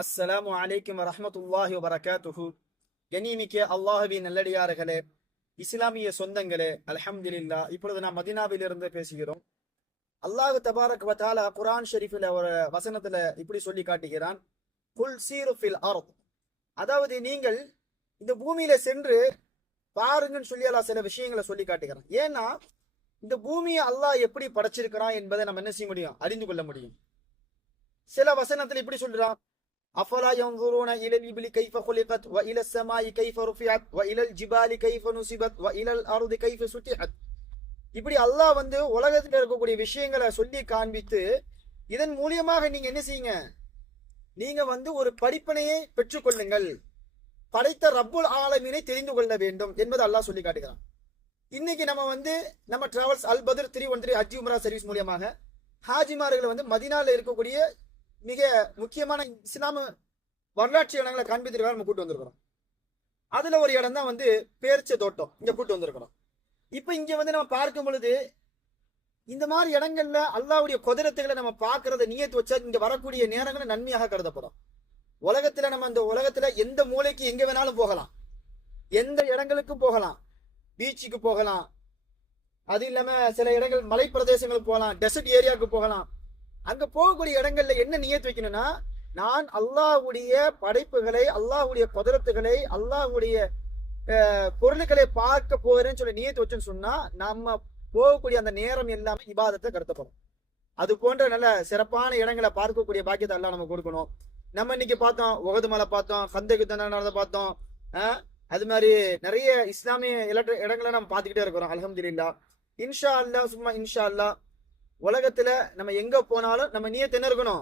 அஸ்ஸலாமு அலைக்கும் வரஹ்மத்துல்லாஹி வபரகாத்துஹு. கண்ணியமிக்க அல்லாஹ்வின் நல்லடியார்களே, இஸ்லாமிய சொந்தங்களே, அல்ஹம்துலில்லாஹ். இப்பொழுது நாம் மதீனாவிலிருந்து பேசுகிறோம். அல்லாஹ் தபாரக் வ தஆலா குர்ஆன் ஷரீஃபில் ஒரு வசனத்துல இப்படி சொல்லி காட்டுகிறான், குல் சீரு ஃபில் அர்த். அதாவது நீங்கள் இந்த பூமியில சென்று பாருங்கன்னு சொல்லி அல்லாஹ் சில விஷயங்களை சொல்லி காட்டுகிறான். ஏன்னா இந்த பூமியை அல்லாஹ் எப்படி படைச்சிருக்கிறான் என்பதை நம்ம என்ன செய்ய முடியும், அறிந்து கொள்ள முடியும். சில வசனத்துல இப்படி சொல்றான், அஃபலா யன்ظرون إلى الإبل كيف خلقت وإلى السماء كيف رفعت وإلى الجبال كيف نصبت وإلى الأرض كيف سطحت. இப்படி அல்லாஹ் உலகத்தில் இருக்கக்கூடிய விஷயங்களை சொல்லி காண்பித்து இதன் மூலியமாக நீங்க என்ன செய்யுங்க, நீங்க ஒரு படிப்பினையை பெற்றுக்கொள்ளுங்கள், படைத்த ரப்புல் ஆலமீனை தெரிந்து கொள்ள வேண்டும் என்பது அல்லாஹ் சொல்லி காட்டுகிறான். இன்னைக்கு நம்ம டிராவல்ஸ் அல் பத்ர் 313 ஹஜ் உம்ரா சர்வீஸ் மூலியமாக ஹாஜிமார்களை மதீனால இருக்கக்கூடிய மிக முக்கியமான இஸ்லாம வரலாற்று இடங்களை காண்பித்திருக்காங்க. நம்ம கூட்டு வந்திருக்கிறோம். அதுல ஒரு இடம் தான் பேர்ச்ச தோட்டம். இங்க கூட்டு வந்திருக்கிறோம். இப்ப இங்க நம்ம பார்க்கும் பொழுது இந்த மாதிரி இடங்கள்ல அல்லாஹ்வுடைய குதிரத்துகளை நம்ம பார்க்கறத நியத்து வச்சா இங்க வரக்கூடிய நேரங்களை நன்மையாக கருதப்படும். உலகத்துல நம்ம இந்த உலகத்துல எந்த மூலைக்கு எங்க வேணாலும் போகலாம், எந்த இடங்களுக்கும் போகலாம், பீச்சுக்கு போகலாம், அது இல்லாம சில இடங்கள் மலை பிரதேசங்களுக்கு போகலாம், டெசர்ட் ஏரியாவுக்கு போகலாம். அங்க போகக்கூடிய இடங்கள்ல என்ன நியத்து வைக்கணும்னா, நான் அல்லாஹ்வுடைய படைப்புகளை, அல்லாஹ்வுடைய குதிரத்துகளை, அல்லாஹ்வுடைய பொருட்களை பார்க்க போகிறேன்னு சொல்லி நியத்து வச்சுன்னு சொன்னா நம்ம போகக்கூடிய அந்த நேரம் எல்லாமே இபாதத்தை கருத்தப்படும். அது போன்ற நல்ல சிறப்பான இடங்களை பார்க்கக்கூடிய பாக்கியத்தை எல்லாம் நம்ம கொடுக்கணும். நம்ம இன்னைக்கு பார்த்தோம், உகது மலை பார்த்தோம், கந்தகு தண்டனை பார்த்தோம். அது மாதிரி நிறைய இஸ்லாமிய இடங்களை நம்ம பார்த்துக்கிட்டே இருக்கிறோம். அல்ஹம்துலில்லாஹ். இன்ஷா அல்லாஹ் சும்மா இன்ஷா அல்லாஹ் உலகத்துல நம்ம எங்க போனாலும் நம்ம நியத் என்ன இருக்கணும்,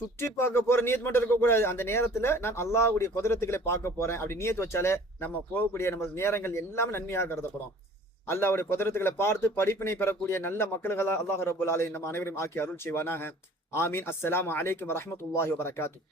சுற்றி பார்க்க போற நியத் மட்டும் இருக்கக்கூடாது. அந்த நேரத்துல நான் அல்லாஹ்வுடைய குதிரத்துக்களை பார்க்க போறேன் அப்படி நியத் வச்சாலே நம்ம போகக்கூடிய நம்ம நேரங்கள் எல்லாமே நன்மையாக கருதப்படும். அல்லாஹ்வுடைய குதிரத்துக்களை பார்த்து படிப்பினை பெறக்கூடிய நல்ல மக்கள்களா அல்லாஹ் ரப்பல் ஆலமீன் நம்ம அனைவரும் ஆக்கி அருள் செய்வானாக. ஆமீன். அஸ்ஸலாமு அலைக்கும் வரஹ்மத்துல்லாஹி வபரகாத்துஹு.